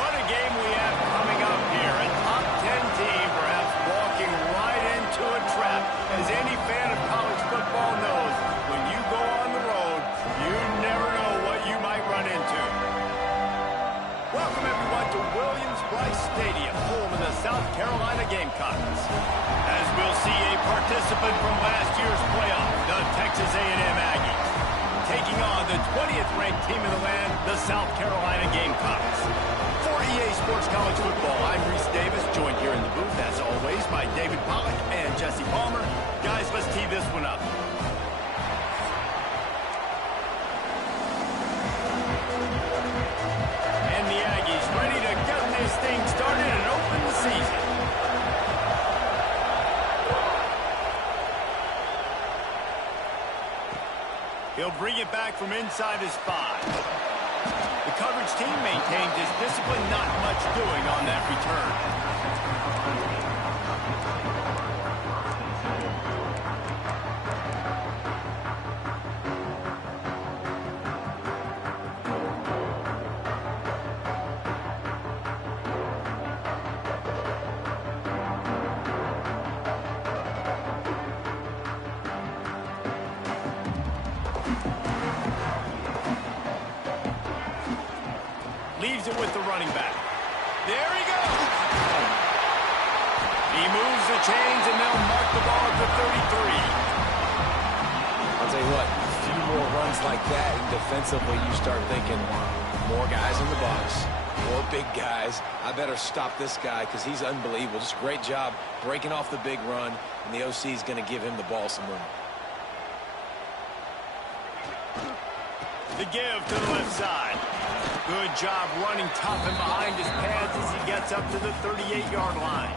What a game we have coming up here. A top 10 team perhaps walking right into a trap. As any fan of college football knows, when you go on the road, you never know what you might run into. Welcome everyone to Williams-Brice Stadium, home of the South Carolina Gamecocks. As we'll see a participant from last year's playoff, the Texas A&M Aggies, taking on the 20th ranked team in the land, the South Carolina Gamecocks. For EA Sports College Football, I'm Reese Davis, joined here in the booth, as always, by David Pollack and Jesse Palmer. Guys, let's tee this one up. And the Aggies ready to get this thing started and open the season. He'll bring it back from inside his 5. The coverage team maintains his discipline, not much doing on that return. Leaves it with the running back. There he goes. He moves the chains, and they'll mark the ball at the 33. I'll tell you what, a few more runs like that, and defensively you start thinking, more guys in the box, more big guys. I better stop this guy because he's unbelievable. Just a great job breaking off the big run, and the OC is going to give him the ball some room. The give to the left side. Good job running tough and behind his pads as he gets up to the 38-yard line.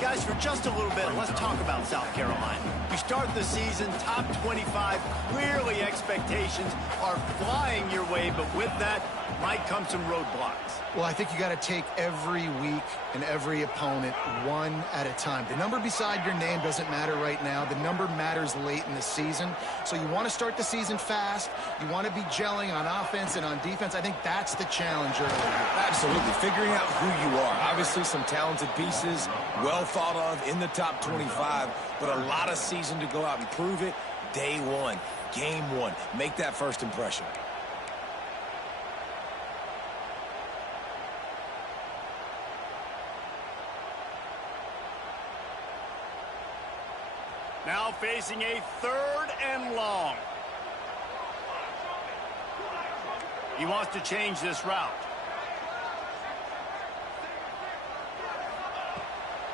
Guys, for just a little bit, let's talk about South Carolina. We start the season top 25. Clearly, expectations are flying your way, but with that might come some roadblocks. Well, I think you got to take every week and every opponent one at a time. The number beside your name doesn't matter right now. The number matters late in the season. So you want to start the season fast. You want to be gelling on offense and on defense. I think that's the challenge early. Absolutely. Figuring out who you are. Obviously, some talented pieces, well thought of in the top 25, but a lot of season to go out and prove it. Day one, game one. Make that first impression. Now facing a 3rd and long. He wants to change this route.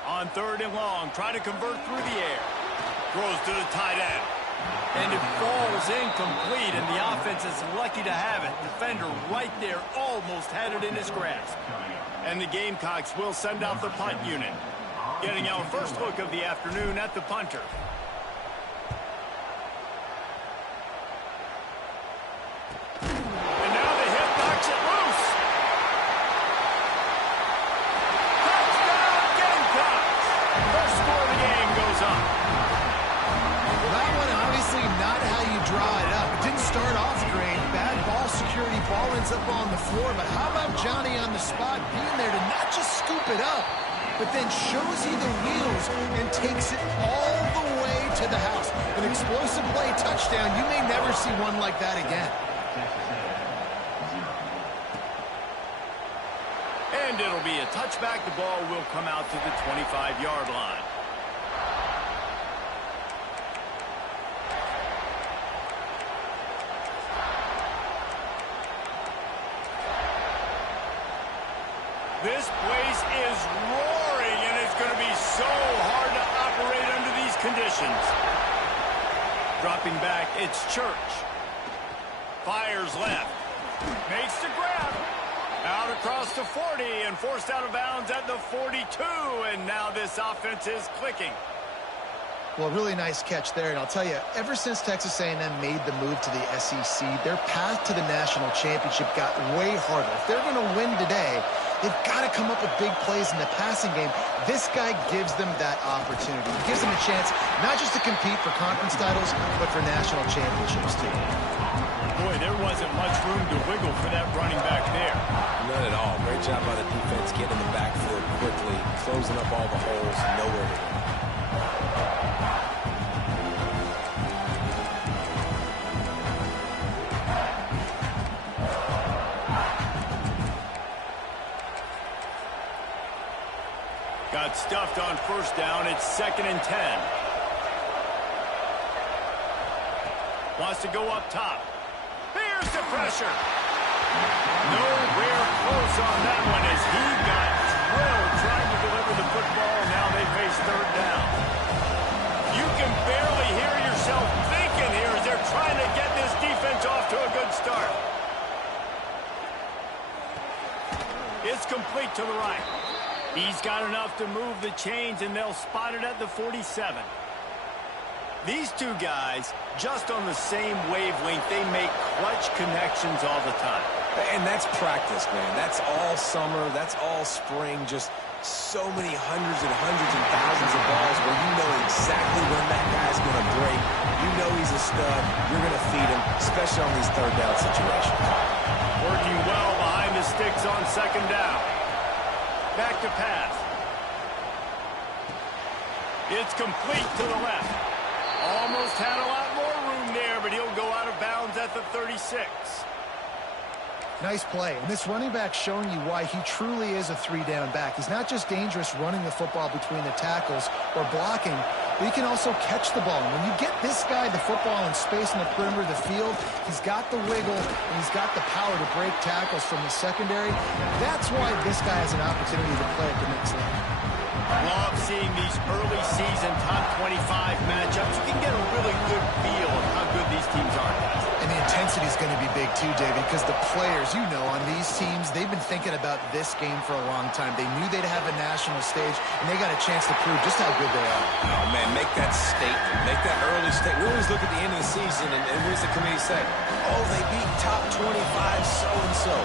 On 3rd and long, trying to convert through the air. Throws to the tight end. And it falls incomplete, and the offense is lucky to have it. Defender right there almost had it in his grasp. And the Gamecocks will send out the punt unit. Getting our first look of the afternoon at the punter. And now the hit knocks it loose. Touchdown Gamecocks! First score of the game goes up. Well, that one obviously not how you draw it up. It didn't start off great. Bad ball security. Ball ends up on the floor. But how about Johnny on the spot being there to not just scoop it up, but then shows you the wheels and takes it all the way to the house. An explosive play touchdown. You may never see one like that again. And it'll be a touchback. The ball will come out to the 25-yard line. This place is roaring, and it's going to be so hard to operate under these conditions. Dropping back, it's Church. Fires left. Makes the grab. Out across the 40 and forced out of bounds at the 42. And now this offense is clicking. Well, really nice catch there. And I'll tell you, ever since Texas A&M made the move to the SEC, their path to the national championship got way harder. If they're going to win today, they've got to come up with big plays in the passing game. This guy gives them that opportunity. He gives them a chance not just to compete for conference titles, but for national championships, too. Boy, there wasn't much room to wiggle for that running back there. None at all. Great job by the defense getting in the backfield quickly, closing up all the holes, nowhere to go. Got stuffed on first down. It's 2nd and 10. Wants to go up top. Here's the pressure. Nowhere close on that one as he got drilled trying to deliver the football. Now they face 3rd down. You can barely hear yourself thinking here as they're trying to get this defense off to a good start. It's complete to the right. He's got enough to move the chains, and they'll spot it at the 47. These two guys, just on the same wavelength, they make clutch connections all the time. And that's practice, man. That's all summer. That's all spring. Just so many hundreds and thousands of balls where you know exactly when that guy's going to break. You know he's a stud. You're going to feed him, especially on these 3rd down situations. Working well behind the sticks on 2nd down. Back to pass. It's complete to the left. Almost had a lot more room there, but he'll go out of bounds at the 36. Nice play. And this running back showing you why he truly is a 3-down back. He's not just dangerous running the football between the tackles or blocking, but he can also catch the ball. And when you get this guy the football in space in the perimeter of the field, he's got the wiggle and he's got the power to break tackles from the secondary. That's why this guy has an opportunity to play at the next level. Love seeing these early season top 25 matchups. You can get a really good feel of how good these teams are. And the intensity is going to be big too, David, because the players, you know, on these teams, they've been thinking about this game for a long time. They knew they'd have a national stage, and they got a chance to prove just how good they are. Oh, man, make that statement. Make that early statement. We always look at the end of the season, and what does the committee say? Oh, they beat top 25 so-and-so.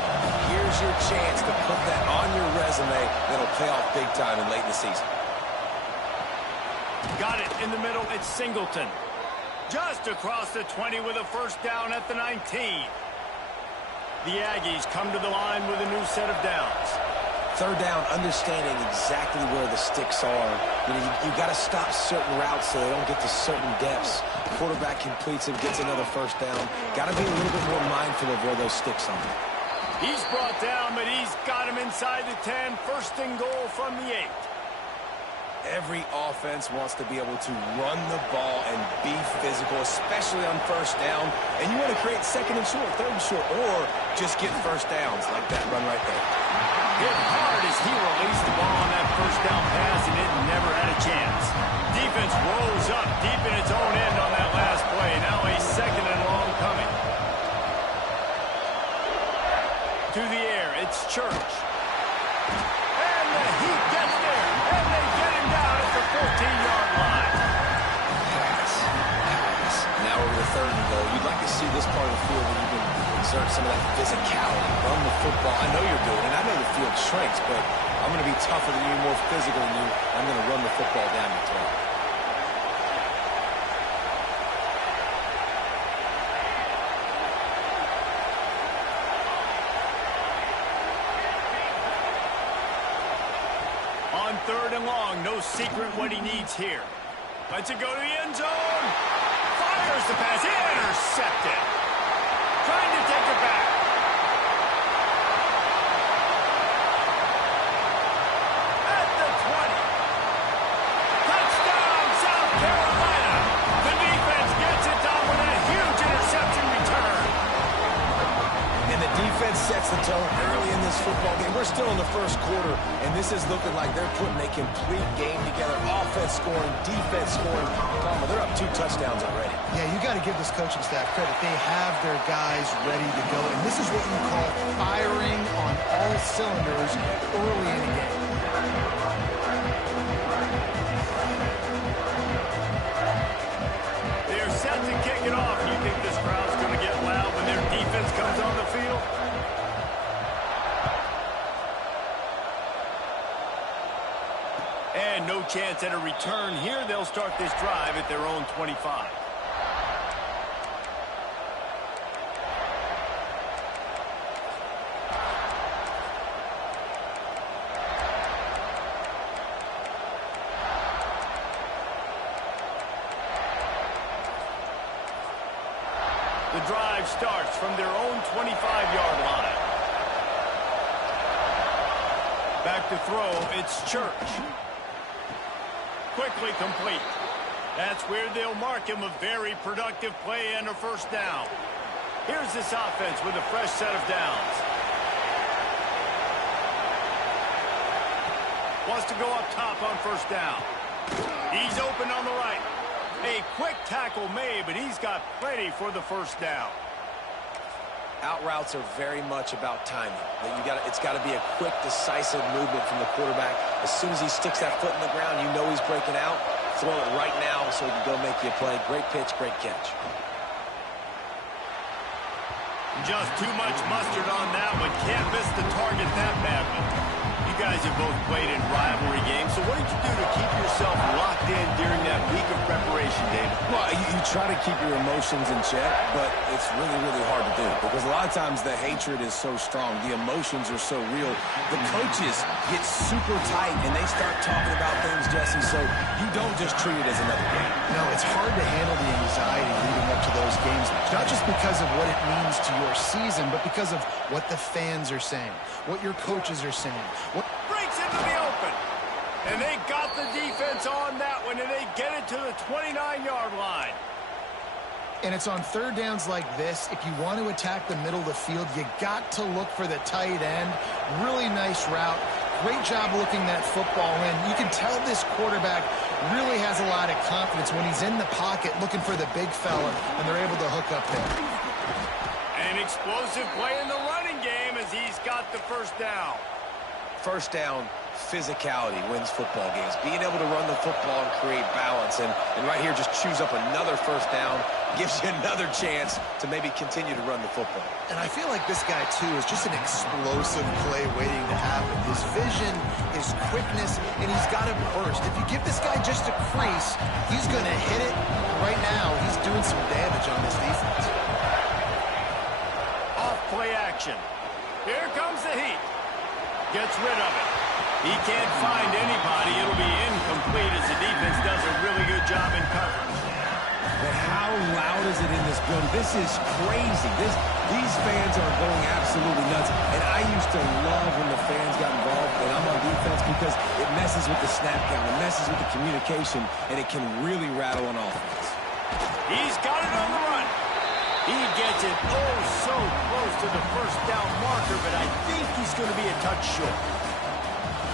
Here's your chance to put that on your resume that'll pay off big time and late in the season. Got it in the middle. It's Singleton. Just across the 20 with a 1st down at the 19. The Aggies come to the line with a new set of downs. 3rd down, understanding exactly where the sticks are. You got to stop certain routes so they don't get to certain depths. Quarterback completes and gets another 1st down. Got to be a little bit more mindful of where those sticks are. He's brought down, but he's got him inside the 10. 1st and goal from the 8. Every offense wants to be able to run the ball and be physical, especially on 1st down. And you want to create 2nd and short, 3rd and short, or just get 1st downs like that run right there. Hit hard as he released the ball on that 1st down pass, and it never had a chance. Defense rose up deep in its own end on that last play. Now a 2nd and long coming. To the air, it's Church. And the Heat gets there, and they get him down at the 14-yard line. Pass. Now over the 3rd and goal. You'd like to see this part of the field where you can exert some of that physicality, run the football. I know you're doing it. I know the field shrinks, but I'm going to be tougher than you, more physical than you. I'm going to run the football down your throat. On 3rd and long, no secret what he needs here. Lets it go to the end zone. Fires the pass. Intercepted. Trying to take it back. At the 20. Touchdown, South Carolina. The defense gets it done with a huge interception return. And the defense sets the tone early in this football game. We're still in the 1st quarter, and this is looking like they're putting a complete game together. Offense scoring, defense scoring. They're up 2 touchdowns already. Yeah, you got to give this coaching staff credit. They have their guys ready to go, and this is what you call firing on all cylinders early in the game. They're set to kick it off. Do you think this crowd's going to get loud when their defense comes on the field? And no chance at a return here. They'll start this drive at their own 25. The drive starts from their own 25-yard line. Back to throw, it's Church. Quickly complete. That's where they'll mark him a very productive play and a first down. Here's this offense with a fresh set of downs. Wants to go up top on first down. He's open on the right. A quick tackle made, but he's got plenty for the first down. Out routes are very much about timing. It's got to be a quick, decisive movement from the quarterback. As soon as he sticks that foot in the ground, you know he's breaking out. Throw it right now so he can go make you a play. Great pitch, great catch. Just too much mustard on that one. Can't miss the target that badly. You guys have both played in rivalry games, so what did you do to keep yourself locked in during that week of preparation, David? Well, you try to keep your emotions in check, but it's really, really hard to do because a lot of times the hatred is so strong. The emotions are so real. The coaches get super tight, and they start talking about things, Jesse, so you don't just treat it as another game. No, it's hard to handle the anxiety leading up to those games, not just because of what it means to your season, but because of what the fans are saying, what your coaches are saying. Breaks into the open. And they got the defense on that one, and they get it to the 29-yard line. And it's on third downs like this. If you want to attack the middle of the field, you got to look for the tight end. Really nice route. Great job looking that football in. You can tell this quarterback really has a lot of confidence when he's in the pocket looking for the big fella, and they're able to hook up there. An explosive play in the running game as he's got the first down. First down, physicality wins football games. Being able to run the football and create balance. And right here, just choose up another first down. Gives you another chance to maybe continue to run the football. And I feel like this guy, too, is just an explosive play waiting to happen. His vision, his quickness, and he's got a burst. If you give this guy just a crease, he's going to hit it. Right now, he's doing some damage on this defense. Off play action. Here comes the heat. Gets rid of it. He can't find anybody. It'll be incomplete as the defense does a really good job in coverage. But how loud is it in this building? This is crazy. These fans are going absolutely nuts. And I used to love when the fans got involved and I'm on defense because it messes with the snap count. It messes with the communication, and it can really rattle on offense. He's got it on the run. He gets it so close to the first down marker, but I think he's going to be a touch short.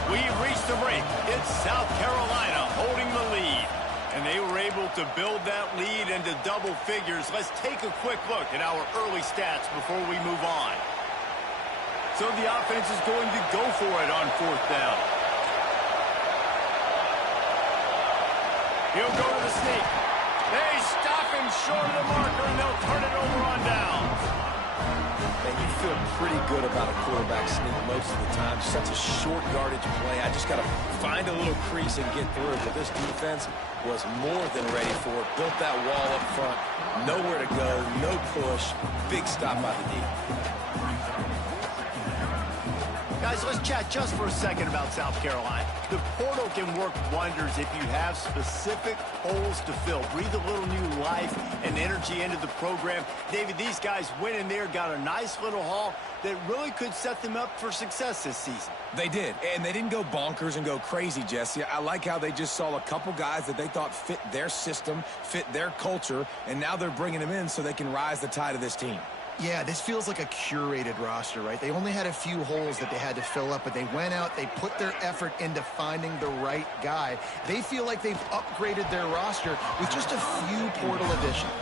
We've reached the break. It's South Carolina holding the lead. And they were able to build that lead into double figures. Let's take a quick look at our early stats before we move on. So the offense is going to go for it on fourth down. He'll go to the sneak. They stop him short of the marker, and they'll turn it over on downs. And you feel pretty good about a quarterback sneak most of the time. Such a short yardage play. I just got to find a little crease and get through. But this defense was more than ready for it. Built that wall up front. Nowhere to go. No push. Big stop by the D. Guys, let's chat just for a second about South Carolina. The portal can work wonders if you have specific holes to fill. Breathe a little new life and energy into the program. David, these guys went in there, got a nice little haul that really could set them up for success this season. They did, and they didn't go bonkers and go crazy, Jesse. I like how they just saw a couple guys that they thought fit their system, fit their culture, and now they're bringing them in so they can rise the tide of this team. Yeah, this feels like a curated roster, right? They only had a few holes that they had to fill up, but they went out, they put their effort into finding the right guy. They feel like they've upgraded their roster with just a few portal additions.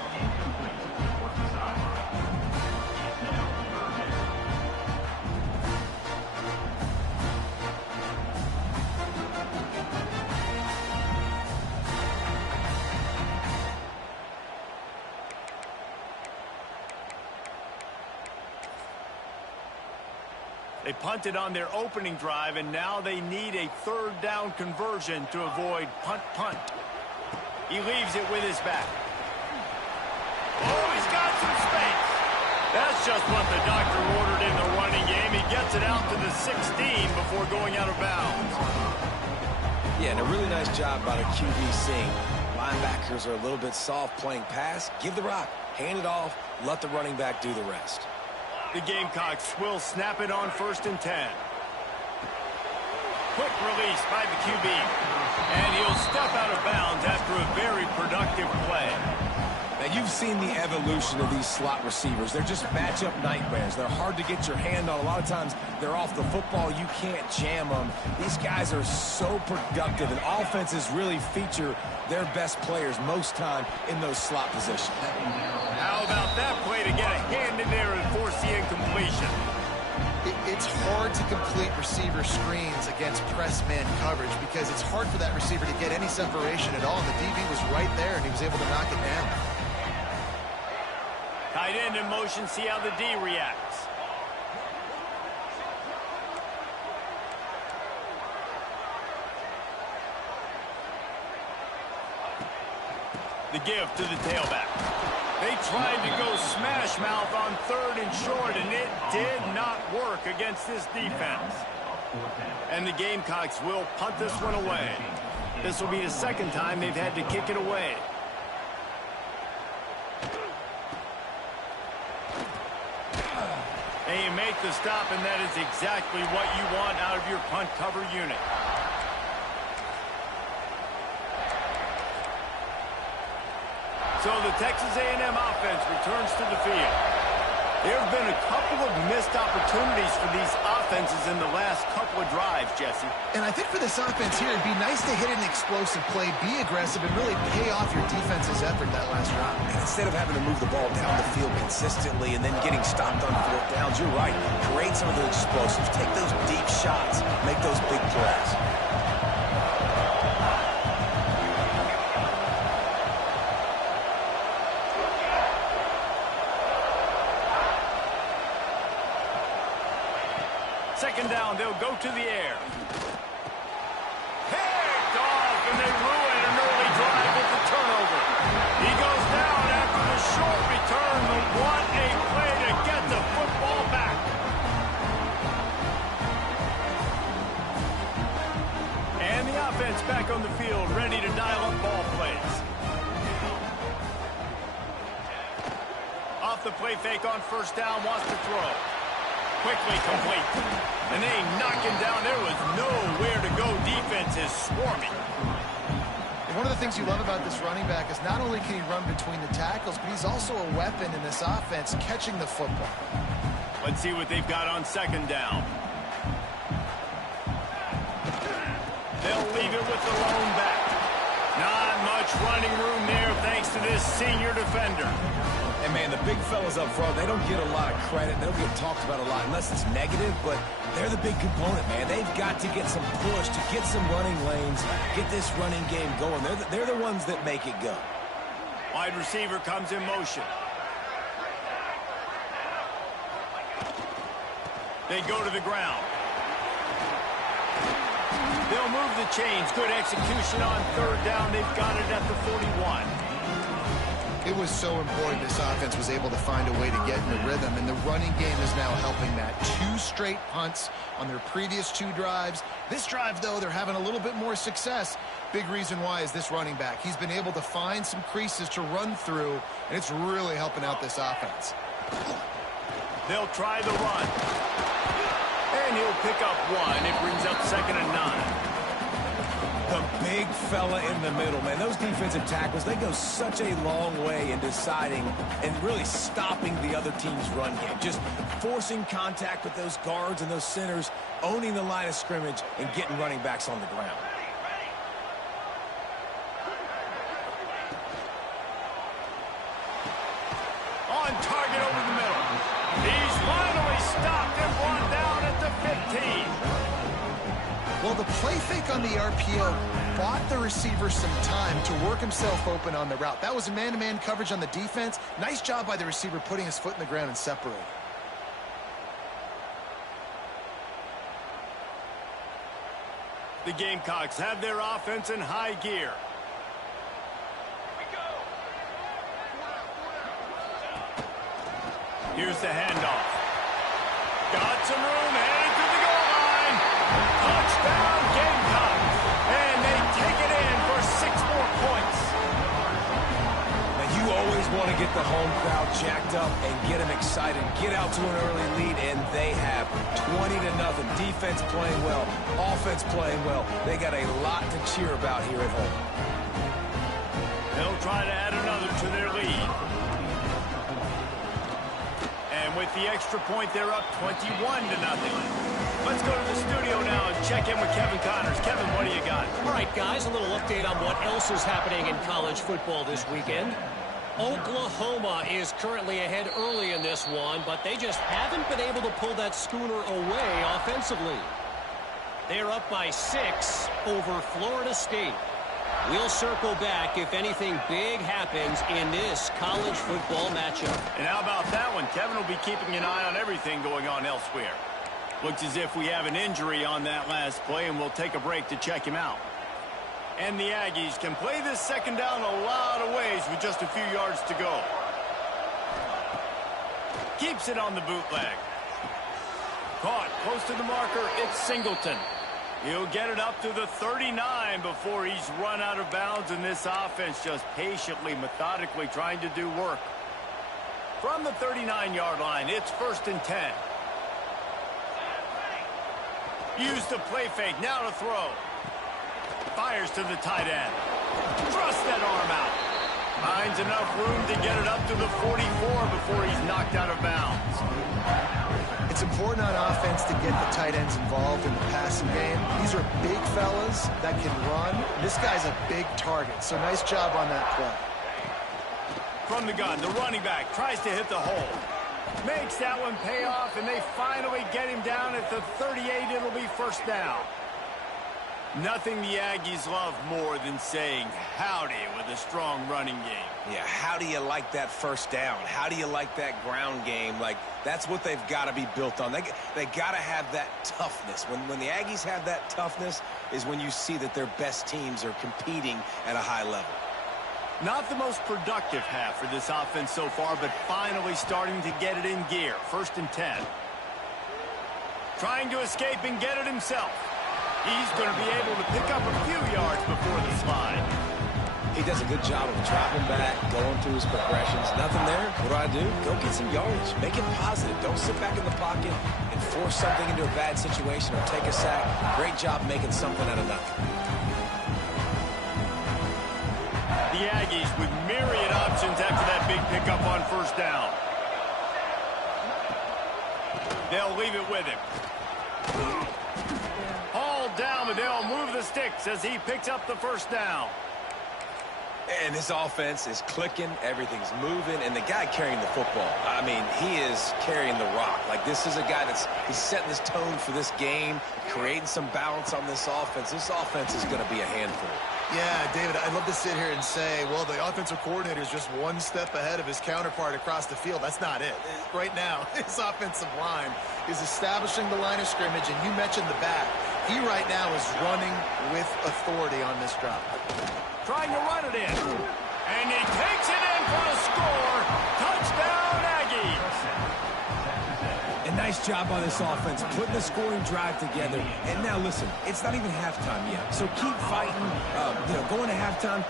They punted on their opening drive, and now they need a third down conversion to avoid punt. He leaves it with his back. Oh, he's got some space. That's just what the doctor ordered in the running game. He gets it out to the 16 before going out of bounds. Yeah, and a really nice job by the QB seeing linebacker linebackers are a little bit soft playing pass, give the rock, hand it off, let the running back do the rest. The Gamecocks will snap it on 1st and 10. Quick release by the QB. And he'll step out of bounds after a very productive play. Now, you've seen the evolution of these slot receivers. They're just matchup nightmares. They're hard to get your hand on. A lot of times, they're off the football. You can't jam them. These guys are so productive, and offenses really feature their best players most time in those slot positions. How about that play to get a hand in there and force the incompletion? It's hard to complete receiver screens against press man coverage because it's hard for that receiver to get any separation at all. And the DB was right there, and he was able to knock it down. Tight end in motion, see how the D reacts. The give to the tailback. They tried to go smash mouth on 3rd and short, and it did not work against this defense. And the Gamecocks will punt this one away. This will be the 2nd time they've had to kick it away. They make the stop, and that is exactly what you want out of your punt cover unit. So the Texas A&M offense returns to the field. There have been a couple of missed opportunities for these offenses in the last couple of drives, Jesse. And I think for this offense here, it'd be nice to hit an explosive play, be aggressive, and really pay off your defense's effort that last drive. And instead of having to move the ball down the field consistently and then getting stopped on 4th downs, you're right. Create some of those explosives. Take those deep shots. Make those big plays. Second down, they'll go to the air. Picked off, and they ruin an early drive with the turnover. He goes down after the short return, but what a play to get the football back. And the offense back on the field, ready to dial up ball plays. Off the play fake on 1st down, wants to throw. Quickly complete. And they knock him down. There was nowhere to go. Defense is swarming. And one of the things you love about this running back is not only can he run between the tackles, but he's also a weapon in this offense catching the football. Let's see what they've got on 2nd down. They'll leave it with the lone back. Not much running room there thanks to this senior defender. And, man, the big fellas up front, they don't get a lot of credit. They don't get talked about a lot unless it's negative, but they're the big component, man. They've got to get some push, to get some running lanes, get this running game going. They're the ones that make it go. Wide receiver comes in motion. They go to the ground. They'll move the chains. Good execution on 3rd down. They've got it at the 41. It was so important this offense was able to find a way to get in the rhythm, and the running game is now helping that. 2 straight punts on their previous 2 drives. This drive, though, they're having a little bit more success. Big reason why is this running back. He's been able to find some creases to run through, and it's really helping out this offense. They'll try the run. And he'll pick up 1. It brings up 2nd and 9. The big fella in the middle, man. Those defensive tackles, they go such a long way in deciding and really stopping the other team's run game. Just forcing contact with those guards and those centers, owning the line of scrimmage, and getting running backs on the ground. On target over the middle. He's finally stopped and brought down at the 15. Well, the play fake on the RPO bought the receiver some time to work himself open on the route. That was a man-to-man coverage on the defense. Nice job by the receiver putting his foot in the ground and separating. The Gamecocks have their offense in high gear. Here's the handoff. Got some room, headed to the goal line. Touchdown, Gamecocks. And they take it in for 6 more points. want to get the home crowd jacked up and get them excited, get out to an early lead, and they have 20-0. Defense playing well, offense playing well. They got a lot to cheer about here at home. They'll try to add another to their lead. And with the extra point, they're up 21-0. Let's go to the studio now and check in with Kevin Connors. Kevin, what do you got? All right, guys, a little update on what else is happening in college football this weekend. Oklahoma is currently ahead early in this one, but they just haven't been able to pull that schooner away offensively. They're up by 6 over Florida State. We'll circle back if anything big happens in this college football matchup. And how about that one? Kevin will be keeping an eye on everything going on elsewhere. Looks as if we have an injury on that last play, and we'll take a break to check him out. And the Aggies can play this second down a lot of ways with just a few yards to go. Keeps it on the bootleg. Caught close to the marker. It's Singleton. He'll get it up to the 39 before he's run out of bounds, and this offense just patiently, methodically trying to do work. From the 39-yard line, it's 1st and 10. Use the play fake, now to throw. Fires to the tight end. Thrust that arm out. Finds enough room to get it up to the 44 before he's knocked out of bounds. It's important on offense to get the tight ends involved in the passing game. These are big fellas that can run. This guy's a big target, so nice job on that play. From the gun, the running back tries to hit the hole. Makes that one pay off, and they finally get him down at the 38. It'll be 1st down. Nothing the Aggies love more than saying howdy with a strong running game. Yeah, how do you like that 1st down? How do you like that ground game? Like, that's what they've got to be built on. They got to have that toughness. When the Aggies have that toughness is when you see that their best teams are competing at a high level. Not the most productive half for this offense so far, but finally starting to get it in gear. 1st and 10. Trying to escape and get it himself. He's going to be able to pick up a few yards before the slide. He does a good job of dropping back, going through his progressions. Nothing there. What do? Go get some yards. Make it positive. Don't sit back in the pocket and force something into a bad situation or take a sack. Great job making something out of nothing. The Aggies with myriad options after that big pickup on 1st down. They'll leave it with him. Hauled down, but they'll move the sticks as he picks up the 1st down. And this offense is clicking, everything's moving, and the guy carrying the football, I mean, he is carrying the rock. Like, this is a guy he's setting this tone for this game, creating some balance on this offense. This offense is going to be a handful. Yeah, David, I'd love to sit here and say, well, the offensive coordinator is just one step ahead of his counterpart across the field. That's not it. Right now, his offensive line is establishing the line of scrimmage, and you mentioned the back. He right now is running with authority on this drop. Trying to run it in. And he takes it in for the score. Touchdown, Aggies. And nice job by this offense, putting the scoring drive together. And now, listen, it's not even halftime yet. So keep fighting, going to halftime,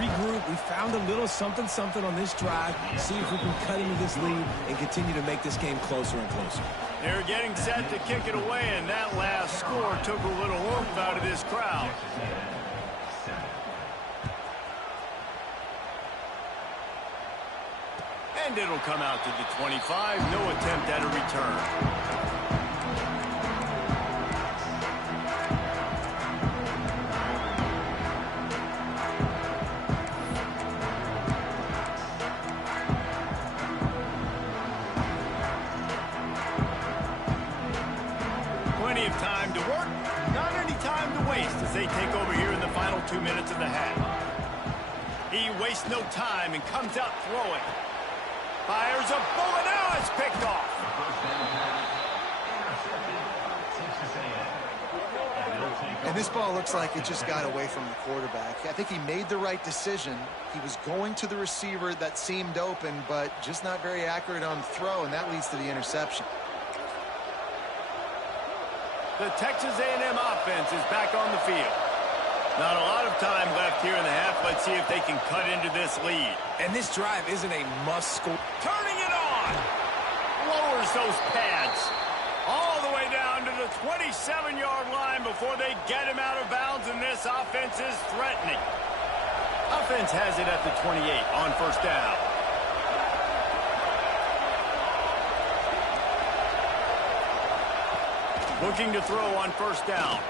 regroup. We found a little something on this drive. See if we can cut into this lead and continue to make this game closer and closer. They're getting set to kick it away, and that last score took a little oomph out of this crowd. And it'll come out to the 25. No attempt at a return. Plenty of time to work, not any time to waste as they take over here in the final 2 minutes of the half. He wastes no time and comes out throwing. Fires a bullet. Now it's picked off. And this ball looks like it just got away from the quarterback. I think he made the right decision. He was going to the receiver that seemed open, but just not very accurate on the throw, and that leads to the interception. The Texas A&M offense is back on the field. Not a lot of time left here in the half. Let's see if they can cut into this lead. And this drive isn't a must-score. Turning it on. Lowers those pads. All the way down to the 27-yard line before they get him out of bounds, and this offense is threatening. Offense has it at the 28 on first down. Looking to throw on first down.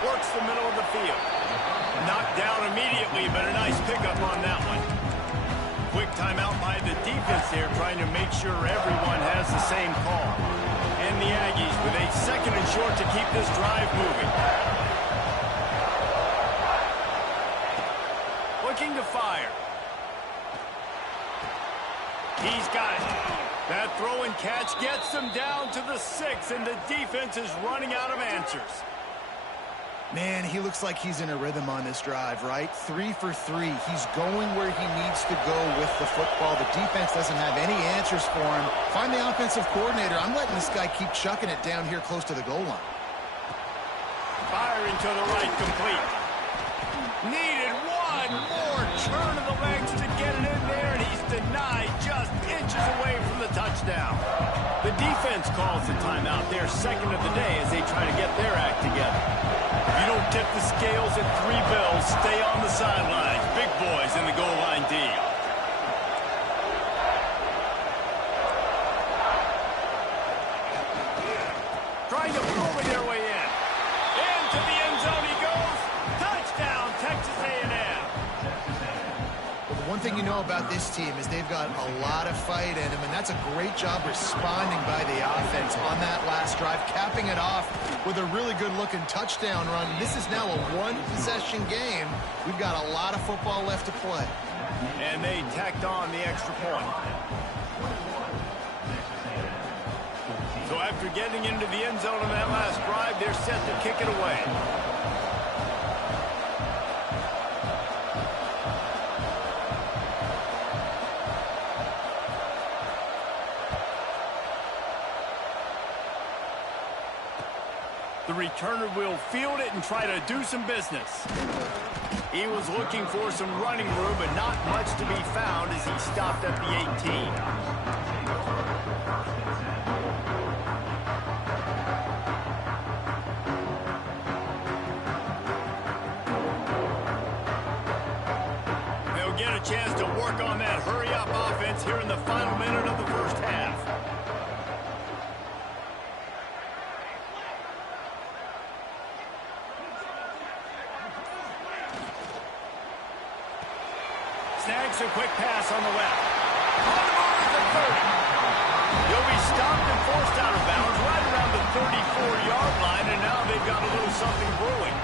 Works the middle of the field. Knocked down immediately, but a nice pickup on that one. Quick timeout by the defense there, trying to make sure everyone has the same call. And the Aggies with a second and short to keep this drive moving. Looking to fire. He's got it. That throw and catch gets them down to the 6, and the defense is running out of answers. Man, he looks like he's in a rhythm on this drive, right? 3 for 3. He's going where he needs to go with the football. The defense doesn't have any answers for him. Find the offensive coordinator. I'm letting this guy keep chucking it down here close to the goal line. Firing to the right, complete. Needed one more turn of the legs to get it in there, and he's denied just inches away from the touchdown. The defense calls the timeout, their second of the day, as they try to get their act together. If you don't tip the scales at 3 bills, stay on the sidelines. Big boys in the goal line D. Trying to move their way in. Into the end zone he goes. Touchdown, Texas A&M. Well, the one thing you know about this team is they've got a lot of fight in them, and that's a great job responding by the offense on that last drive, capping it off with a really good-looking touchdown run. This is now a one-possession game. We've got a lot of football left to play. And they tacked on the extra point. So after getting into the end zone on that last drive, they're set to kick it away. The returner will field it and try to do some business. He was looking for some running room, but not much to be found as he stopped at the 18. They'll get a chance to work on that hurry-up offense here in the final minute of the first half. Snags a quick pass on the left. On the move at the 30. He'll be stopped and forced out of bounds right around the 34-yard line, and now they've got a little something brewing.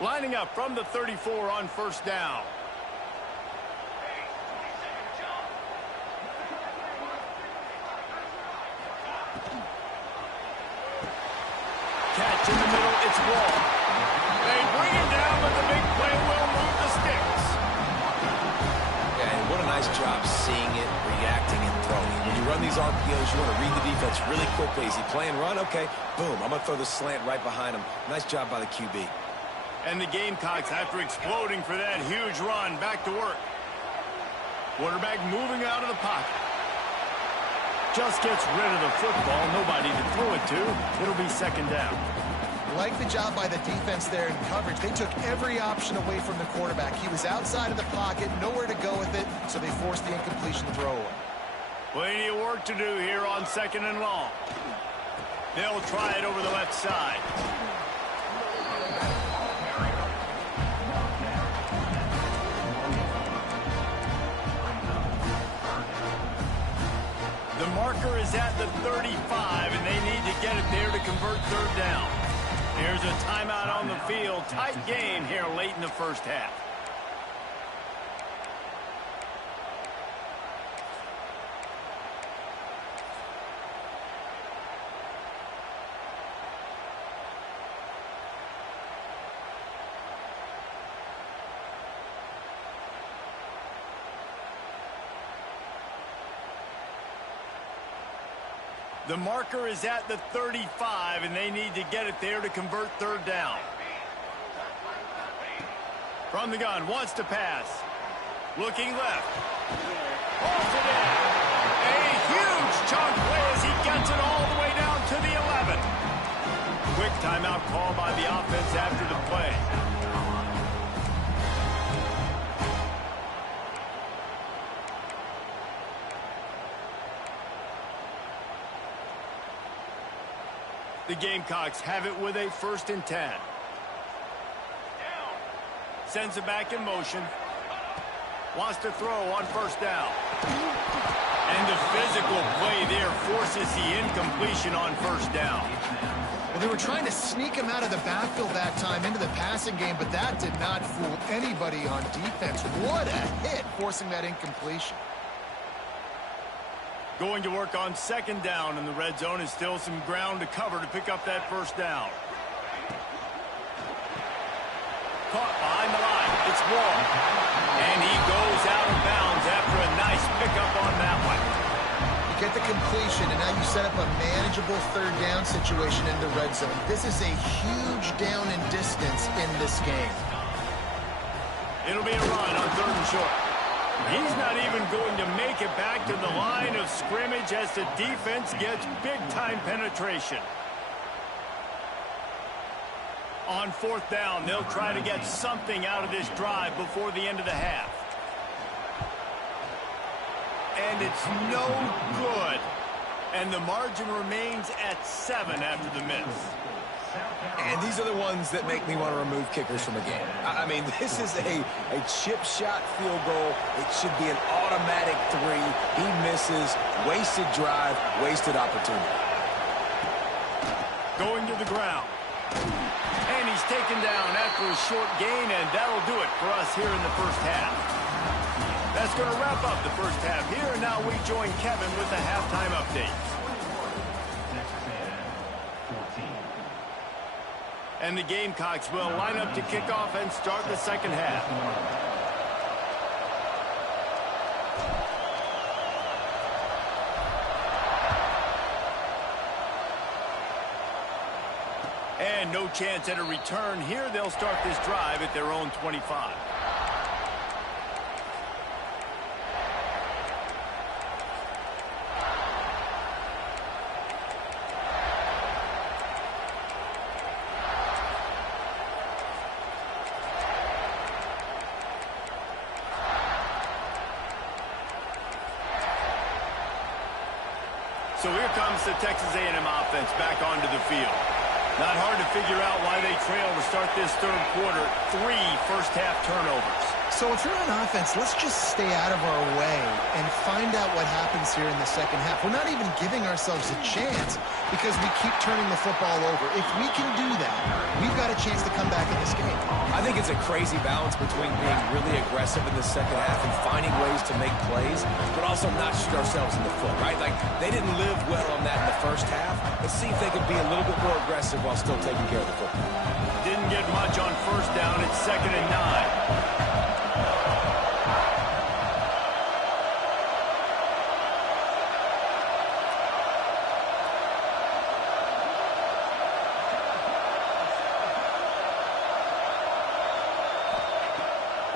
Lining up from the 34 on first down. Catch in the middle, it's Wall. They bring him down, but the big play will move the sticks. Yeah, and what a nice job seeing it, reacting, and throwing. When you run these RPOs, you want to read the defense really quickly. Is he playing run? Okay, boom, I'm going to throw the slant right behind him. Nice job by the QB. And the Gamecocks, after exploding for that huge run, back to work. Quarterback moving out of the pocket. Just gets rid of the football. Nobody to throw it to. It'll be second down. Like the job by the defense there in coverage. They took every option away from the quarterback. He was outside of the pocket, nowhere to go with it, so they forced the incompletion throw away. Plenty of work to do here on second and long. They'll try it over the left side. The marker is at the 35, and they need to get it there to convert third down. There's a timeout on the field. Tight game here late in the first half. The marker is at the 35, and they need to get it there to convert third down. From the gun, wants to pass. Looking left. Pulls it in. A huge chunk play as he gets it all the way down to the 11. Quick timeout call by the offense after the play. The Gamecocks have it with a 1st and 10. Sends it back in motion. Wants to throw on 1st down. And the physical play there forces the incompletion on 1st down. Well, they were trying to sneak him out of the backfield that time into the passing game, but that did not fool anybody on defense. What a hit, forcing that incompletion. Going to work on 2nd down in the red zone, is still some ground to cover to pick up that 1st down. Caught behind the line. It's Wall. And he goes out of bounds after a nice pickup on that one. You get the completion, and now you set up a manageable 3rd down situation in the red zone. This is a huge down in distance in this game. It'll be a run on 3rd and short. He's not even going to make it back to the line of scrimmage as the defense gets big-time penetration. On 4th down, they'll try to get something out of this drive before the end of the half. And it's no good. And the margin remains at 7 after the miss. And these are the ones that make me want to remove kickers from a game. I mean, this is a chip shot field goal. It should be an automatic 3. He misses. Wasted drive, wasted opportunity. Going to the ground. And he's taken down after a short gain, and that'll do it for us here in the 1st half. That's going to wrap up the 1st half here, and now we join Kevin with the halftime update. And the Gamecocks will line up to kick off and start the 2nd half. And no chance at a return here. They'll start this drive at their own 25. So here comes the Texas A&M offense back onto the field. Not hard to figure out why they trail to start this 3rd quarter. 3 first-half turnovers. So if you're on offense, let's just stay out of our way and find out what happens here in the 2nd half. We're not even giving ourselves a chance because we keep turning the football over. If we can do that, we've got a chance to come back in this game. I think it's a crazy balance between being really aggressive in the 2nd half and finding ways to make plays, but also not shoot ourselves in the foot, right? Like, they didn't live well on that in the 1st half. Let's see if they can be a little bit more aggressive while still taking care of the football. Didn't get much on 1st down. It's 2nd and 9.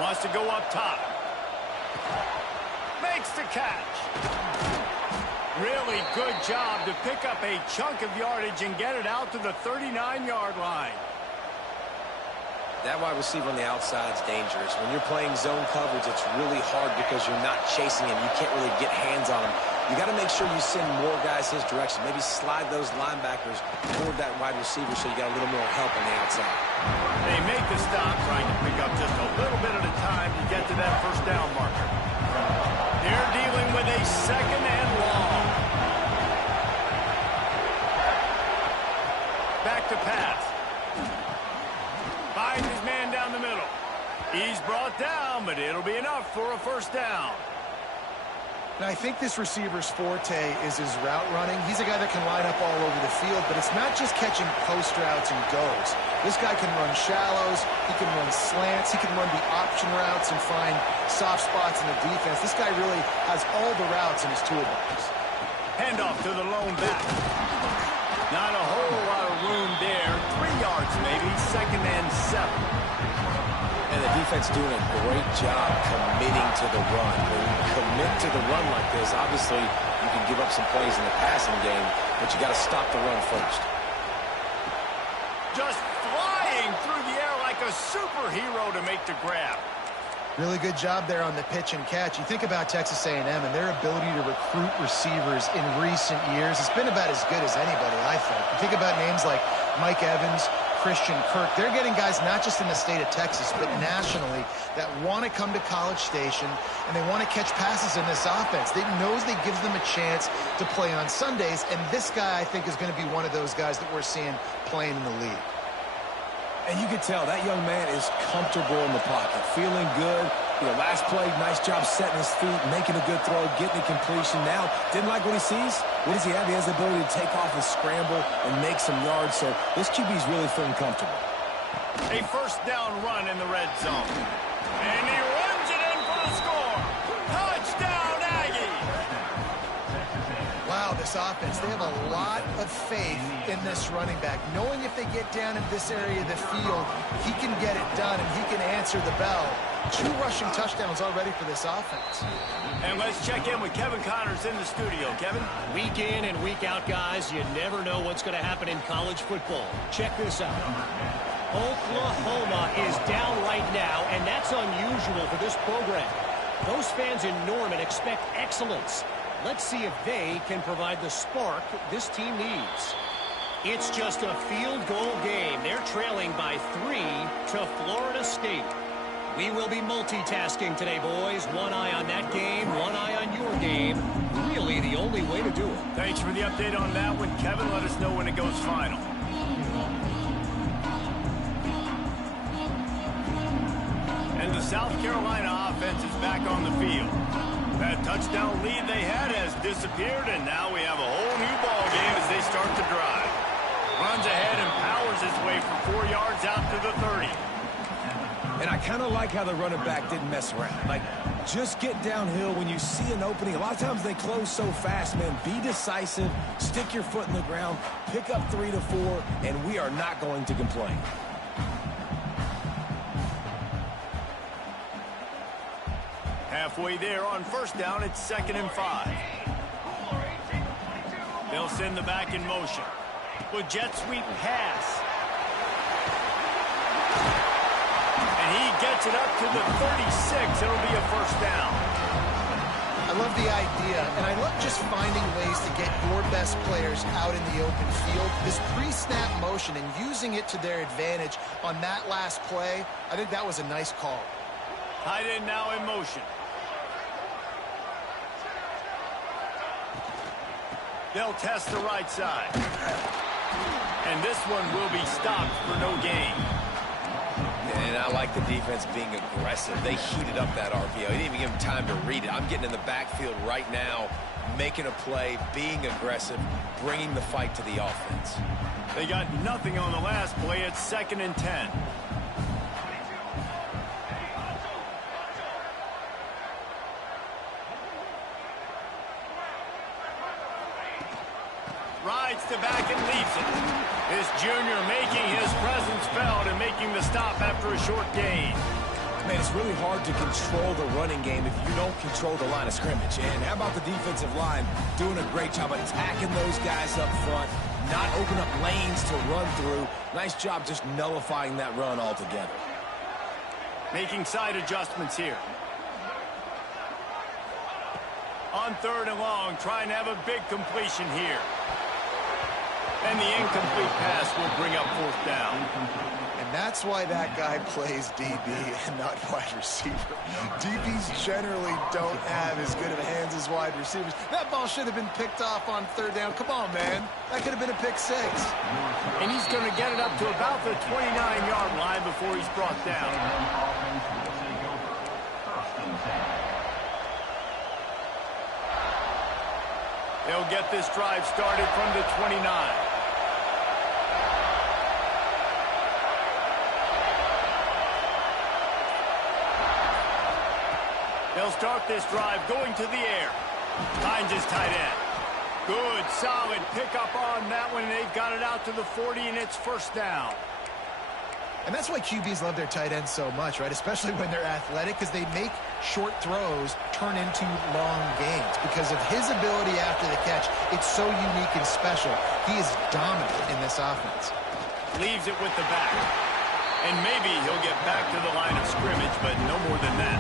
Wants to go up top. Makes the catch. Really good job to pick up a chunk of yardage and get it out to the 39-yard line. That wide receiver on the outside is dangerous. When you're playing zone coverage, it's really hard because you're not chasing him. You can't really get hands on him. You got to make sure you send more guys his direction. Maybe slide those linebackers toward that wide receiver so you got a little more help on the outside. They make the stop, trying to pick up just a little bit at a time to get to that 1st down marker. They're dealing with a 2nd and long. Back to pass. Finds his man down the middle. He's brought down, but it'll be enough for a 1st down. And I think this receiver's forte is his route running. He's a guy that can line up all over the field, but it's not just catching post routes and goes. This guy can run shallows, he can run slants, he can run the option routes and find soft spots in the defense. This guy really has all the routes in his toolbox. Handoff to the lone back. Not a whole lot of room there. 3 yards maybe, 2nd and 7. And the defense doing a great job committing to the run. When you commit to the run like this, obviously you can give up some plays in the passing game, but you got to stop the run first. Just flying through the air like a superhero to make the grab. Really good job there on the pitch and catch. You think about Texas A&M and their ability to recruit receivers in recent years. It's been about as good as anybody, I think. You think about names like Mike Evans, Christian Kirk. They're getting guys not just in the state of Texas, but nationally that want to come to College Station and they want to catch passes in this offense. They knows that gives them a chance to play on Sundays, and this guy, I think, is going to be one of those guys that we're seeing playing in the league. And you can tell that young man is comfortable in the pocket, feeling good. You know, last play, nice job setting his feet, making a good throw, getting a completion. Now, didn't like what he sees. What does he have? He has the ability to take off and scramble and make some yards. So this QB's really feeling comfortable. A 1st down run in the red zone. And he runs it in for the score. Touchdown, Aggies! Wow, this offense, they have a lot of faith in this running back, knowing if they get down in this area of the field, he can get it done and he can answer the bell. 2 rushing touchdowns already for this offense. And let's check in with Kevin Connors in the studio. Kevin? Week in and week out, guys, you never know what's going to happen in college football. Check this out. Oklahoma is down right now, and that's unusual for this program. Those fans in Norman expect excellence. Let's see if they can provide the spark this team needs. It's just a field goal game. They're trailing by 3 to Florida State. We will be multitasking today, boys. One eye on that game, one eye on your game. Really the only way to do it. Thanks for the update on that one, Kevin. Let us know when it goes final. And the South Carolina offense is back on the field. That touchdown lead they had has disappeared, and now we have a whole new ball game as they start to drive. Runs ahead and powers his way for 4 yards out to the 30. And I kind of like how the running back didn't mess around. Like, just get downhill when you see an opening. A lot of times they close so fast, man. Be decisive, stick your foot in the ground, pick up 3 to 4, and we are not going to complain. Halfway there on 1st down, it's 2nd and 5. They'll send the back in motion. With jet sweep pass. And he gets it up to the 36. It'll be a 1st down. I love the idea, and I love just finding ways to get your best players out in the open field. This pre-snap motion and using it to their advantage on that last play, I think that was a nice call. Tight end now in motion. They'll test the right side. And this one will be stopped for no gain. And I like the defense being aggressive. They heated up that RPO. They didn't even give him time to read it. I'm getting in the backfield right now, making a play, being aggressive, bringing the fight to the offense. They got nothing on the last play. It's 2nd and 10. Rides the back and leaves it. This junior making his presence felt and making the stop after a short gain. Man, it's really hard to control the running game if you don't control the line of scrimmage. And how about the defensive line doing a great job attacking those guys up front, not open up lanes to run through. Nice job just nullifying that run altogether. Making side adjustments here. On 3rd and long, trying to have a big completion here. And the incomplete pass will bring up 4th down. And that's why that guy plays DB and not wide receiver. DBs generally don't have as good of hands as wide receivers. That ball should have been picked off on 3rd down. Come on, man. That could have been a pick 6. And he's going to get it up to about the 29-yard line before he's brought down. They'll get this drive started from the 29. They'll start this drive going to the air. Finds his tight end. Good, solid pickup on that one, and they've got it out to the 40, and it's first down. And that's why QBs love their tight ends so much, right? Especially when they're athletic, because they make short throws turn into long gains. Because of his ability after the catch, it's so unique and special. He is dominant in this offense. Leaves it with the back. And maybe he'll get back to the line of scrimmage, but no more than that.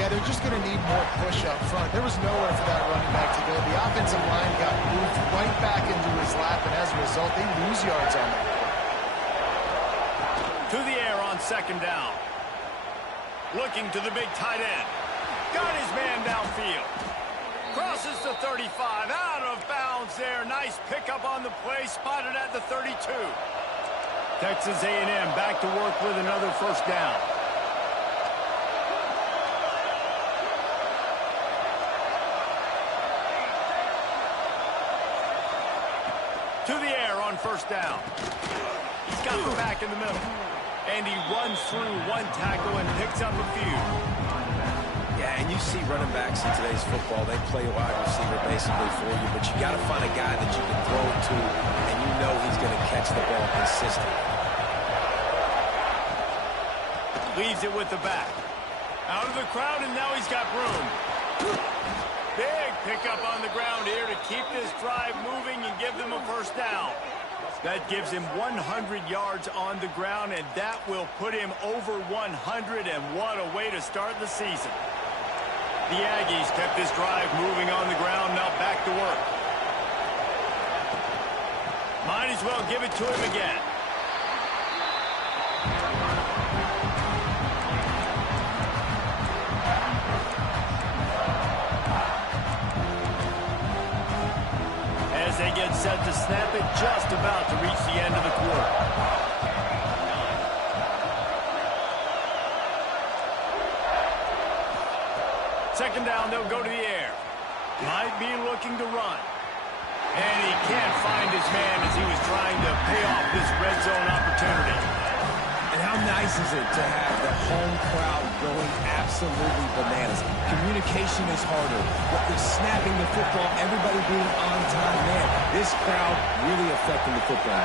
Yeah, they're just going to need more push up front. There was nowhere for that running back to go. The offensive line got moved right back into his lap, and as a result, they lose yards on that. To the air on second down. Looking to the big tight end. Got his man downfield. Crosses the 35. Out of bounds there. Nice pickup on the play. Spotted at the 32. Texas A&M back to work with another first down. To the air on first down. He's got the back in the middle. And he runs through one tackle and picks up a few. Yeah, and you see running backs in today's football, they play wide receiver basically for you, but you got to find a guy that you can throw it to, and you know he's going to catch the ball consistently. Leaves it with the back. Out of the crowd, and now he's got room. Big pickup on the ground here to keep this drive moving and give them a first down. That gives him 100 yards on the ground, and that will put him over 100, and what a way to start the season. The Aggies kept this drive moving on the ground, now back to work. Might as well give it to him again. They get set to snap it, just about to reach the end of the quarter. Second down, they'll go to the air. Might be looking to run. And he can't find his man as he was trying to pay off this red zone opportunity. And how nice is it to have the home crowd going absolutely bananas? Communication is harder, but the snapping the football, everybody being on time, man, this crowd really affecting the football.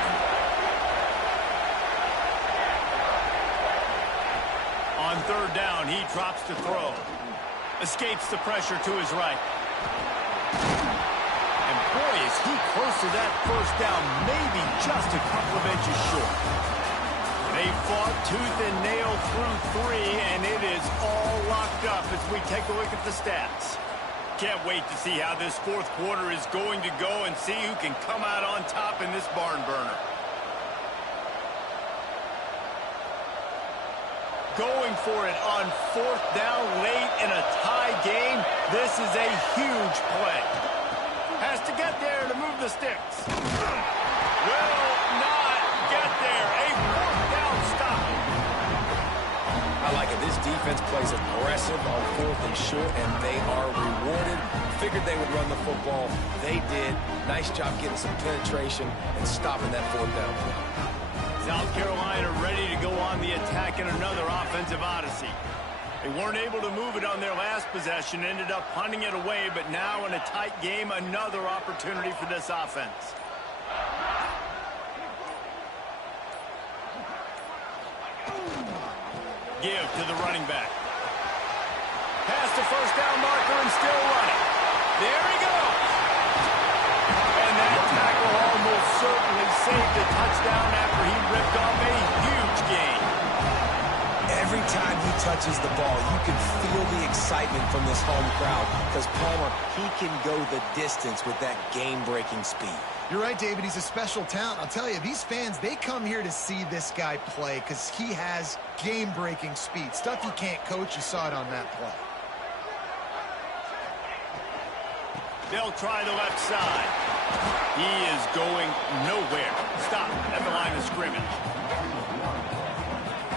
On third down, he drops to throw. Escapes the pressure to his right. And boy, is he close to that first down, maybe just a couple of inches short. They fought tooth and nail through 3, and it is all locked up as we take a look at the stats. Can't wait to see how this fourth quarter is going to go and see who can come out on top in this barn burner. Going for it on fourth down late in a tie game. This is a huge play. Has to get there to move the sticks. Will not get there. A fourth down stop. I like it. This defense plays aggressive on fourth and short, and they are rewarded. Figured they would run the football. They did. Nice job getting some penetration and stopping that fourth down. South Carolina ready to go on the attack in another offensive odyssey. They weren't able to move it on their last possession, ended up punting it away, but now in a tight game, another opportunity for this offense. Give to the running back. Past the first down marker and still running. There he goes. And that tackle almost certainly saved a touchdown after he ripped off a huge gain. Every time he touches the ball, you can feel the excitement from this home crowd because Palmer, he can go the distance with that game-breaking speed. You're right, David. He's a special talent. I'll tell you, these fans, they come here to see this guy play because he has game-breaking speed. Stuff you can't coach. You saw it on that play. They'll try the left side. He is going nowhere. Stop at the line of scrimmage.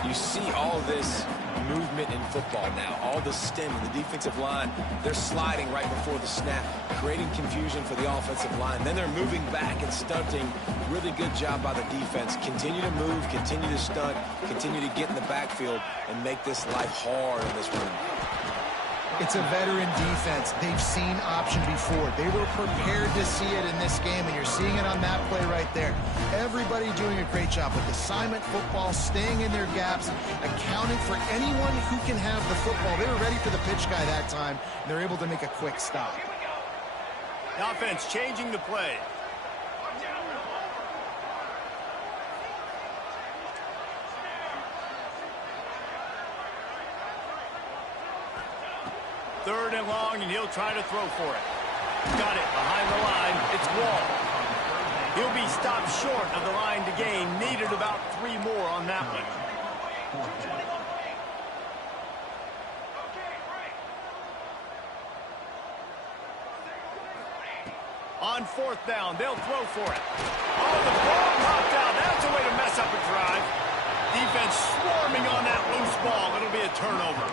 You see all this movement in football now, all the stemming, the defensive line, they're sliding right before the snap, creating confusion for the offensive line. Then they're moving back and stunting. Really good job by the defense. Continue to move, continue to stunt, continue to get in the backfield and make this life hard in this room. It's a veteran defense. They've seen option before. They were prepared to see it in this game, and you're seeing it on that play right there. Everybody doing a great job with assignment football, staying in their gaps, accounting for anyone who can have the football. They were ready for the pitch guy that time, and they're able to make a quick stop. The offense changing the play. Third and long, and he'll try to throw for it. Got it behind the line. It's Wall. He'll be stopped short of the line to gain. Needed about 3 more on that one. On 4th down, they'll throw for it. Oh, the ball popped out. That's a way to mess up a drive. Defense swarming on that loose ball. It'll be a turnover.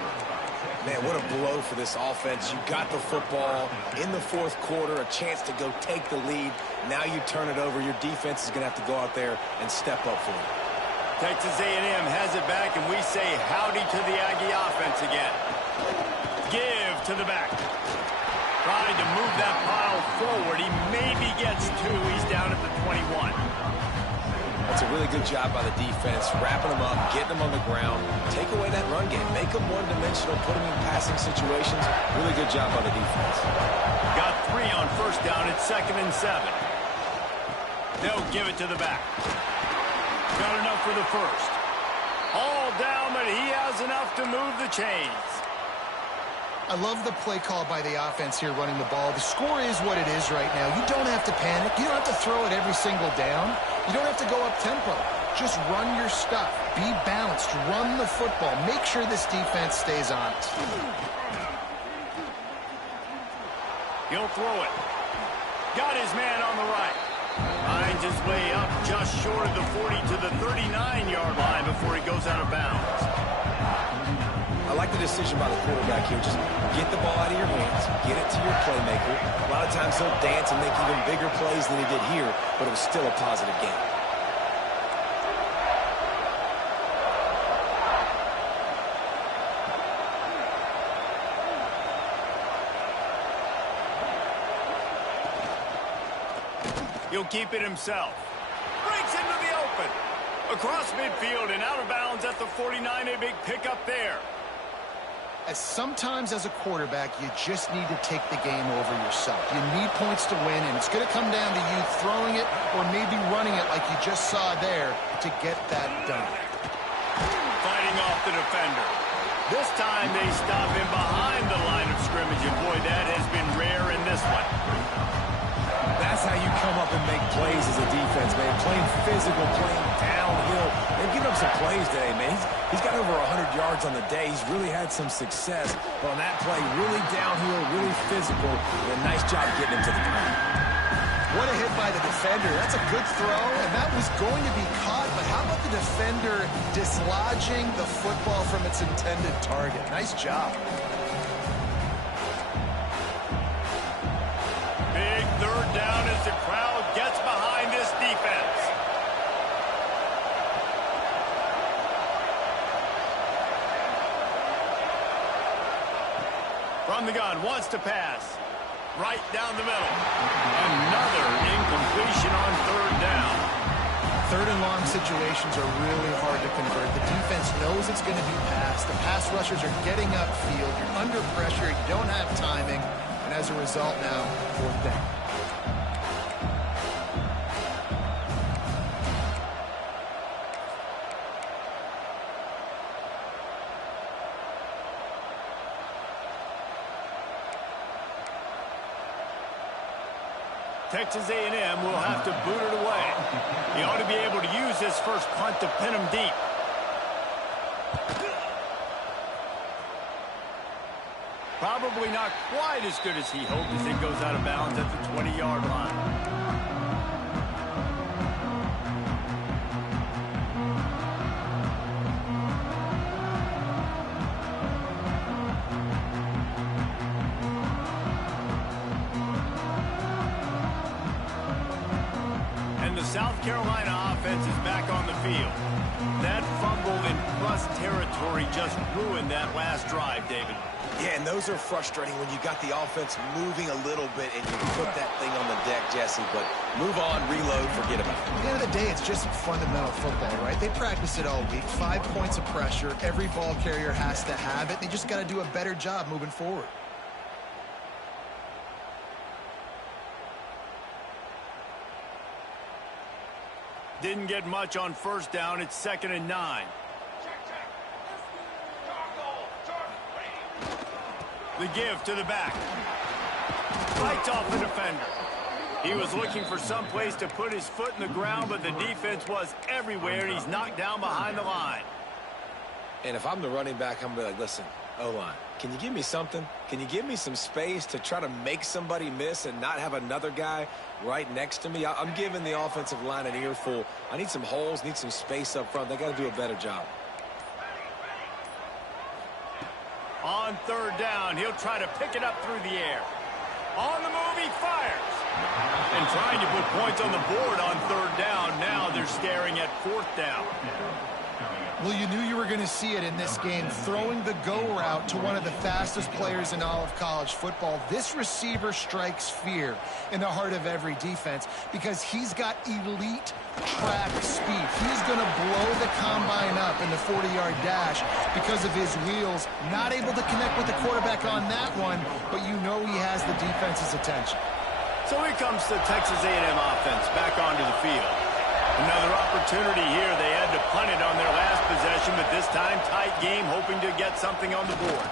Man, what a blow for this offense. You got the football in the 4th quarter, a chance to go take the lead. Now you turn it over. Your defense is going to have to go out there and step up for it. Texas A&M has it back, and we say howdy to the Aggie offense again. Give to the back. Trying to move that pile forward. He maybe gets 2. He's down at the 21. That's a really good job by the defense, wrapping them up, getting them on the ground, take away that run game, make them one-dimensional, put them in passing situations. Really good job by the defense. Got 3 on 1st down. It's 2nd and 7. They'll give it to the back. Got enough for the 1st. All down, but he has enough to move the chains. I love the play call by the offense here running the ball. The score is what it is right now. You don't have to panic. You don't have to throw it every single down. You don't have to go up tempo. Just run your stuff. Be balanced. Run the football. Make sure this defense stays honest. He'll throw it. Got his man on the right. Finds his way up just short of the 40 to the 39-yard line before he goes out of bounds. I like the decision by the quarterback here. Just get the ball out of your hands, get it to your playmaker. A lot of times he'll dance and make even bigger plays than he did here, but it was still a positive game. He'll keep it himself. Breaks into the open. Across midfield and out of bounds at the 49. A big pickup there. Sometimes as a quarterback, you just need to take the game over yourself. You need points to win, and it's going to come down to you throwing it or maybe running it like you just saw there to get that done. Fighting off the defender. This time they stop him behind the line of scrimmage, and boy, that has been rare in this one. That's how you come up and make plays as a defense, man. Playing physical, playing downhill. They've given up some plays today, man. He's got over 100 yards on the day. He's really had some success. But on that play, really downhill, really physical. And a nice job getting him to the ground. What a hit by the defender. That's a good throw, and that was going to be caught. But how about the defender dislodging the football from its intended target? Nice job. Big 3rd down as the crowd gets behind this defense. From the gun, wants to pass. Right down the middle. Another incompletion on 3rd down. 3rd and long situations are really hard to convert. The defense knows it's going to be passed. The pass rushers are getting upfield. You're under pressure. You don't have timing. And as a result now, 4th down. Texas A&M will have to boot it away. He ought to be able to use this first punt to pin him deep. Probably not quite as good as he hoped as it goes out of bounds at the 20-yard line. the South Carolina offense is back on the field. That fumble in plus territory just ruined that last drive, David. Yeah, and those are frustrating when you got the offense moving a little bit and you put that thing on the deck, Jesse. But move on, reload, forget about it. At the end of the day, it's just fundamental football, right? They practice it all week. 5 points of pressure. Every ball carrier has to have it. They just got to do a better job moving forward. Didn't get much on first down. It's 2nd and 9. The give to the back. Fights off the defender. He was looking for some place to put his foot in the ground, but the defense was everywhere, and he's knocked down behind the line. And if I'm the running back, I'm going to be like, listen, O-line, can you give me something? Can you give me some space to try to make somebody miss and not have another guy right next to me? I'm giving the offensive line an earful. I need some holes, need some space up front. They got to do a better job. On 3rd down, he'll try to pick it up through the air. On the move, he fires. And trying to put points on the board on 3rd down. Now they're staring at 4th down. Well, you knew you were going to see it in this game, throwing the go route to one of the fastest players in all of college football. This receiver strikes fear in the heart of every defense because he's got elite track speed. He's going to blow the combine up in the 40-yard dash because of his wheels. Not able to connect with the quarterback on that one, but you know he has the defense's attention. So here comes the Texas A&M offense back onto the field. Another opportunity here. They had to punt it on their last possession, but this time tight game, hoping to get something on the board.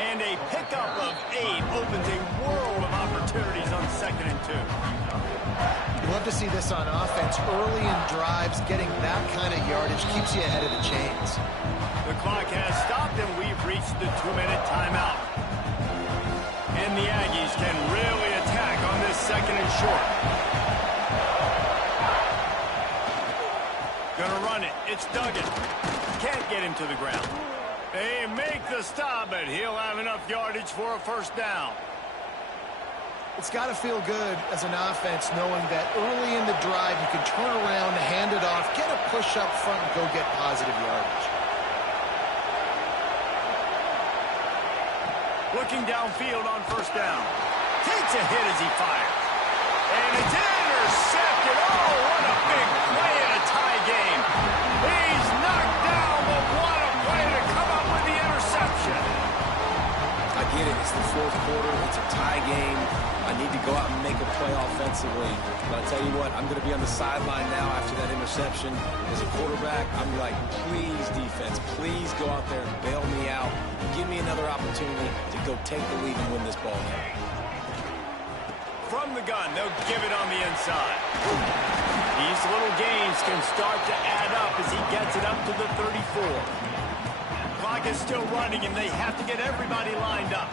And a pickup of 8 opens a world of opportunities on 2nd and 2. You love to see this on offense. Early in drives, getting that kind of yardage keeps you ahead of the chains. The clock has stopped, and we've reached the 2-minute timeout. And the Aggies can really attack on this 2nd and short. Gonna run it. It's Duggan. Can't get him to the ground. They make the stop, but he'll have enough yardage for a 1st down. It's got to feel good as an offense knowing that early in the drive you can turn around, hand it off, get a push up front, and go get positive yardage. Looking downfield on 1st down. Takes a hit as he fires. And it's intercepted. Oh, what a big play in a tie game. He's knocked down, but what a play to come up with the interception. I get it. It's the 4th quarter. It's a tie game. I need to go out and make a play offensively. But I tell you what, I'm going to be on the sideline now after that interception. As a quarterback, I'm like, please, defense, please go out there and bail me out. Give me another opportunity to go take the lead and win this ball game. From the gun, they'll give it on the inside. These little gains can start to add up as he gets it up to the 34. Clock is still running, and they have to get everybody lined up.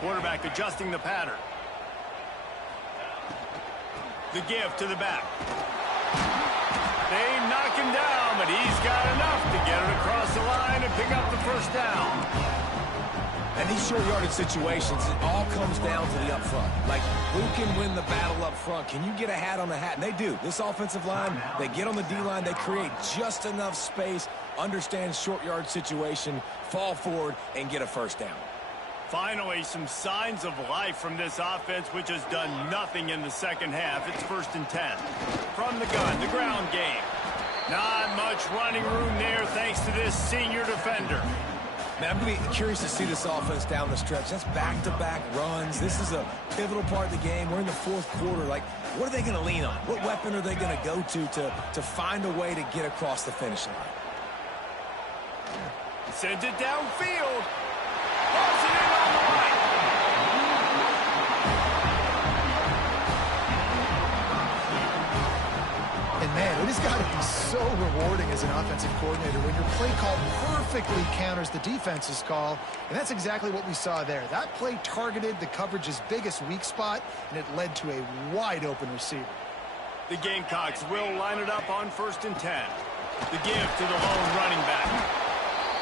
Quarterback adjusting the pattern. The give to the back. They knock him down, but he's got enough to get it across the line and pick up the 1st down. And these short yardage situations, it all comes down to the up front. Like, who can win the battle up front? Can you get a hat on the hat? And they do. This offensive line, they get on the D-line, they create just enough space, understand short yard situation, fall forward, and get a 1st down. Finally, some signs of life from this offense, which has done nothing in the 2nd half. It's 1st and 10. From the gun, the ground game. Not much running room there thanks to this senior defender. Man, I'm going to be curious to see this offense down the stretch. That's back-to-back runs. This is a pivotal part of the game. We're in the 4th quarter. Like, what are they going to lean on? What weapon are they going to go to find a way to get across the finish line? Sends it downfield. Pulls it in on the right. And man, it has got to be so rewarding as an offensive coordinator when your play call perfectly counters the defense's call. And that's exactly what we saw there. That play targeted the coverage's biggest weak spot, and it led to a wide-open receiver. The Gamecocks will line it up on 1st and 10. The give to the lone running back.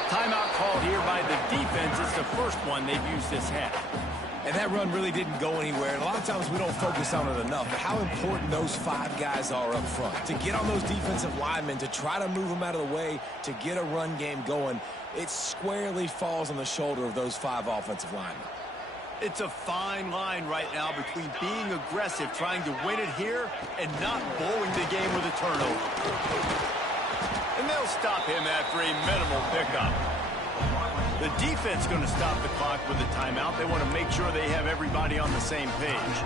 Timeout called here by the defense. It's the first one they've used this half. And that run really didn't go anywhere. And a lot of times we don't focus on it enough. But how important those 5 guys are up front. To get on those defensive linemen, to try to move them out of the way, to get a run game going, it squarely falls on the shoulder of those 5 offensive linemen. It's a fine line right now between being aggressive, trying to win it here, and not blowing the game with a turnover. And they'll stop him after a minimal pickup. The defense going to stop the clock with a timeout. They want to make sure they have everybody on the same page.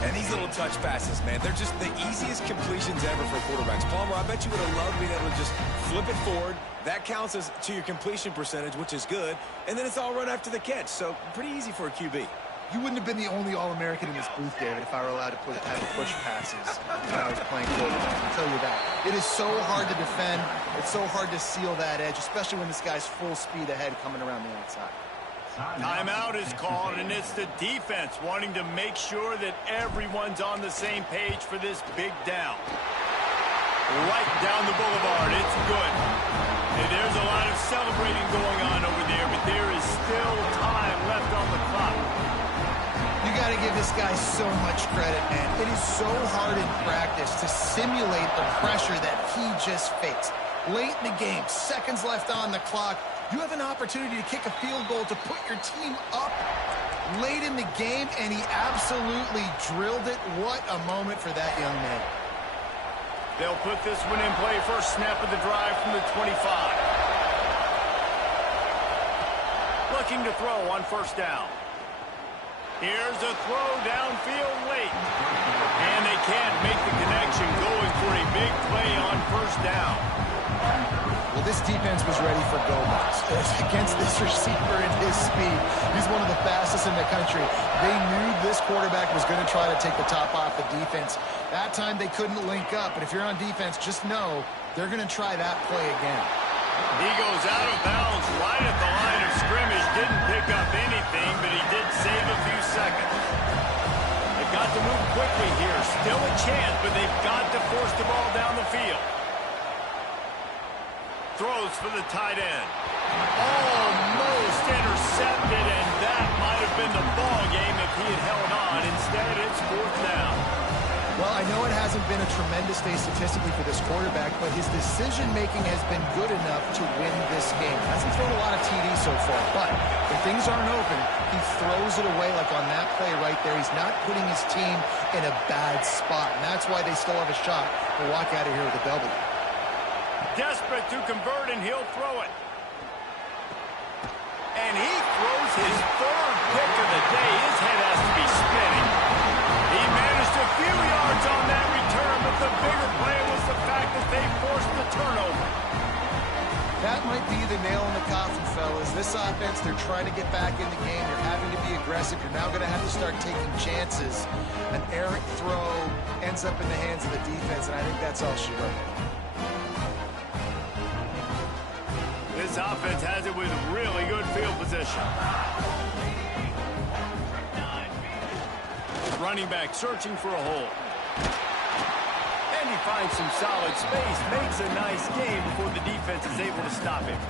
And these little touch passes, man, they're just the easiest completions ever for quarterbacks. Palmer, I bet you would have loved being able to just flip it forward. That counts as to your completion percentage, which is good. And then it's all run after the catch. So pretty easy for a QB. You wouldn't have been the only All-American in this booth, David, if I were allowed to have push passes when I was playing quarterback. I'll tell you that. It is so hard to defend. It's so hard to seal that edge, especially when this guy's full speed ahead coming around the outside. Timeout is called, and it's the defense wanting to make sure that everyone's on the same page for this big down. Right down the boulevard. It's good. And there's a lot of celebrating going on over there, but there is still time left on the clock. You got to give this guy so much credit, man. It is so hard in practice to simulate the pressure that he just faced. Late in the game, seconds left on the clock, you have an opportunity to kick a field goal to put your team up late in the game, and he absolutely drilled it. What a moment for that young man. They'll put this one in play. First snap of the drive from the 25. Looking to throw on first down. Here's a throw downfield late. And they can't make the connection, going for a big play on first down. Well, this defense was ready for Gomez against this receiver and his speed. He's one of the fastest in the country. They knew this quarterback was going to try to take the top off the defense. That time they couldn't link up, but if you're on defense, just know they're going to try that play again. He goes out of bounds right at the line of scrimmage. Didn't pick up anything, but he did save a few seconds. They've got to move quickly here. Still a chance, but they've got to force the ball down the field. Throws for the tight end. Almost intercepted, and that might have been the ball game if he had held on. Instead, it's fourth down. Well, I know it hasn't been a tremendous day statistically for this quarterback, but his decision-making has been good enough to win this game. Hasn't thrown a lot of TDs so far, but when things aren't open, he throws it away like on that play right there. He's not putting his team in a bad spot, and that's why they still have a shot to walk out of here with a W. Desperate to convert, and he'll throw it. And he throws his third pick of the day. His head has to be spinning. He managed a few yards on that return, but the bigger play was the fact that they forced the turnover. That might be the nail in the coffin, fellas. This offense, they're trying to get back in the game. They're having to be aggressive. You're now going to have to start taking chances. An errant throw ends up in the hands of the defense, and I think that's all she wrote. This offense has it with really good field position. Running back searching for a hole. And he finds some solid space, makes a nice game before the defense is able to stop him.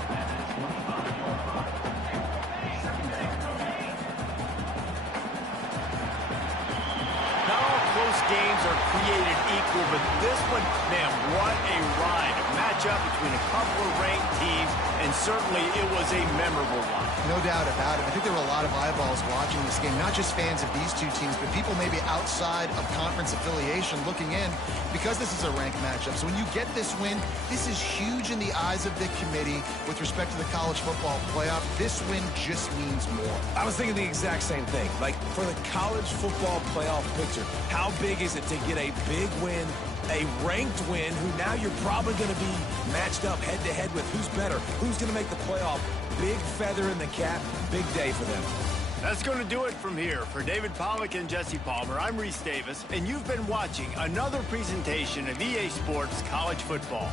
Not all close games are created equal, but this one, man, what a ride. A matchup between a couple of ranked teams, and certainly it was a memorable one. No doubt about it. I think there were a lot of eyeballs watching this game, not just fans of these two teams, but people maybe outside of conference affiliation looking in because this is a ranked matchup. So when you get this win, this is huge in the eyes of the committee with respect to the college football playoff. This win just means more. I was thinking the exact same thing. Like, for the college football playoff picture, how big is it to get a big win, a ranked win, who now you're probably going to be matched up head-to-head with who's better, who's going to make the playoff. Big feather in the cap, big day for them. That's going to do it from here. For David Pollack and Jesse Palmer, I'm Reese Davis, and you've been watching another presentation of EA Sports College Football.